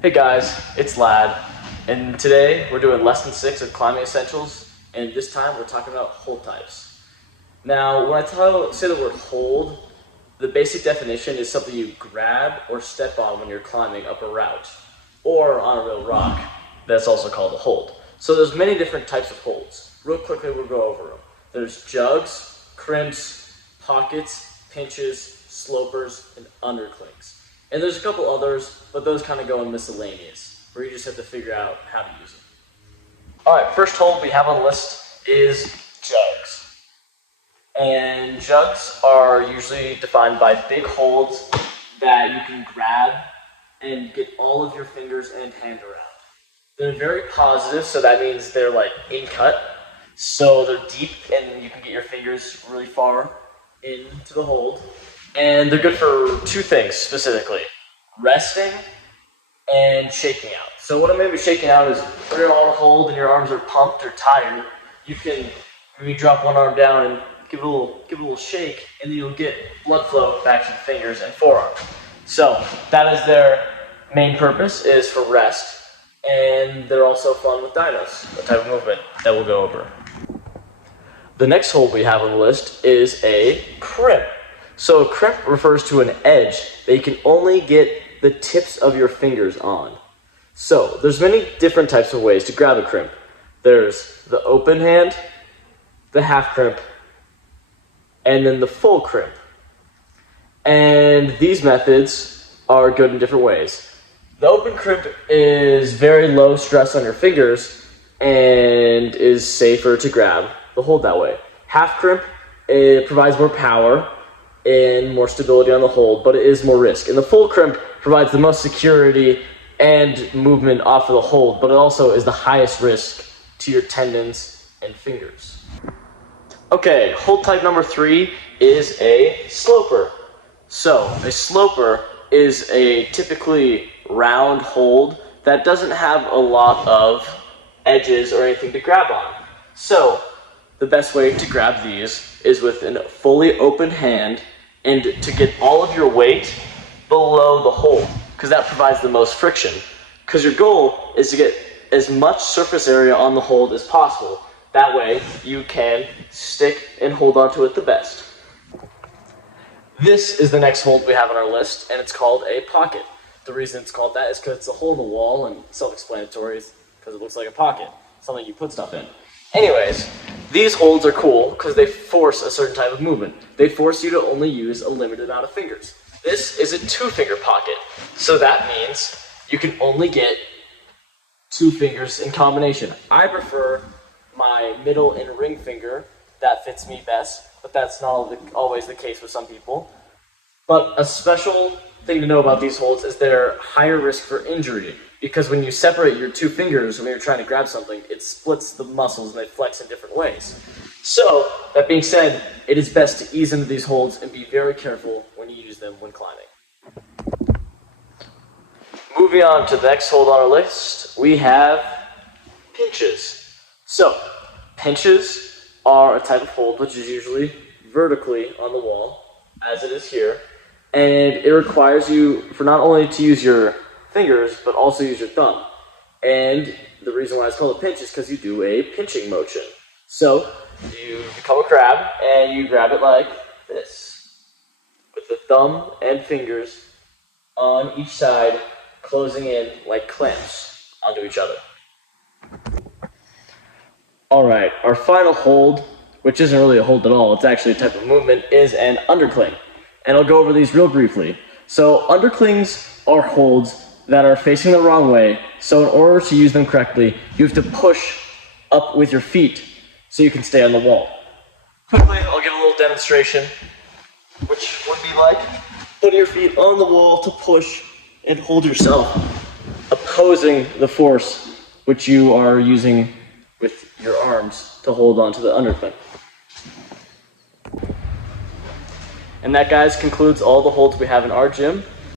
Hey guys, it's Lad, and today we're doing lesson 6 of climbing essentials, and this time we're talking about hold types. Now, when I say the word hold, the basic definition is something you grab or step on when you're climbing up a route, or on a real rock. That's also called a hold. So there's many different types of holds. Real quickly, we'll go over them. There's jugs, crimps, pockets, pinches, slopers, and underclings. And there's a couple others, but those kind of go in miscellaneous, where you just have to figure out how to use them. Alright, first hold we have on the list is jugs. And jugs are usually defined by big holds that you can grab and get all of your fingers and hand around. They're very positive, so that means they're like in cut. So they're deep and you can get your fingers really far into the hold. And they're good for two things specifically: resting and shaking out. So what I'm going to be shaking out is when you're on a hold and your arms are pumped or tired, you can maybe drop one arm down and give it a little shake, and then you'll get blood flow back to the fingers and forearm. So that is their main purpose, is for rest, and they're also fun with dynos, a type of movement that we'll go over. The next hold we have on the list is a crimp. So a crimp refers to an edge that you can only get the tips of your fingers on. So there's many different types of ways to grab a crimp. There's the open hand, the half crimp, and then the full crimp. And these methods are good in different ways. The open crimp is very low stress on your fingers and is safer to grab the hold that way. Half crimp, it provides more power and more stability on the hold, but it is more risk. And the full crimp provides the most security and movement off of the hold, but it also is the highest risk to your tendons and fingers. Okay, hold type number 3 is a sloper. So a sloper is a typically round hold that doesn't have a lot of edges or anything to grab on. So the best way to grab these is with a fully open hand and to get all of your weight below the hold, because that provides the most friction. Because your goal is to get as much surface area on the hold as possible. That way you can stick and hold onto it the best. This is the next hold we have on our list, and it's called a pocket. The reason it's called that is because it's a hole in the wall, and self-explanatory is because it looks like a pocket, something you put stuff in. Anyways, these holds are cool because they force a certain type of movement. They force you to only use a limited amount of fingers. This is a 2-finger pocket, so that means you can only get 2 fingers in combination. I prefer my middle and ring finger. That fits me best, but that's not always the case with some people. But a special thing to know about these holds is they're higher risk for injury, because when you separate your 2 fingers when you're trying to grab something, it splits the muscles and they flex in different ways. So, that being said, it is best to ease into these holds and be very careful when you use them when climbing. Moving on to the next hold on our list, we have pinches. So, pinches are a type of hold which is usually vertically on the wall, as it is here, and it requires you for not only to use your fingers, but also use your thumb. And the reason why it's called a pinch is because you do a pinching motion. So you become a crab and you grab it like this, with the thumb and fingers on each side, closing in like clamps onto each other. Alright, our final hold, which isn't really a hold at all, it's actually a type of movement, is an undercling. And I'll go over these real briefly. So underclings are holds that are facing the wrong way, so in order to use them correctly, you have to push up with your feet so you can stay on the wall. Quickly, I'll give a little demonstration, which would be like putting your feet on the wall to push and hold yourself, opposing the force which you are using with your arms to hold onto the undercling. And that, guys, concludes all the holds we have in our gym.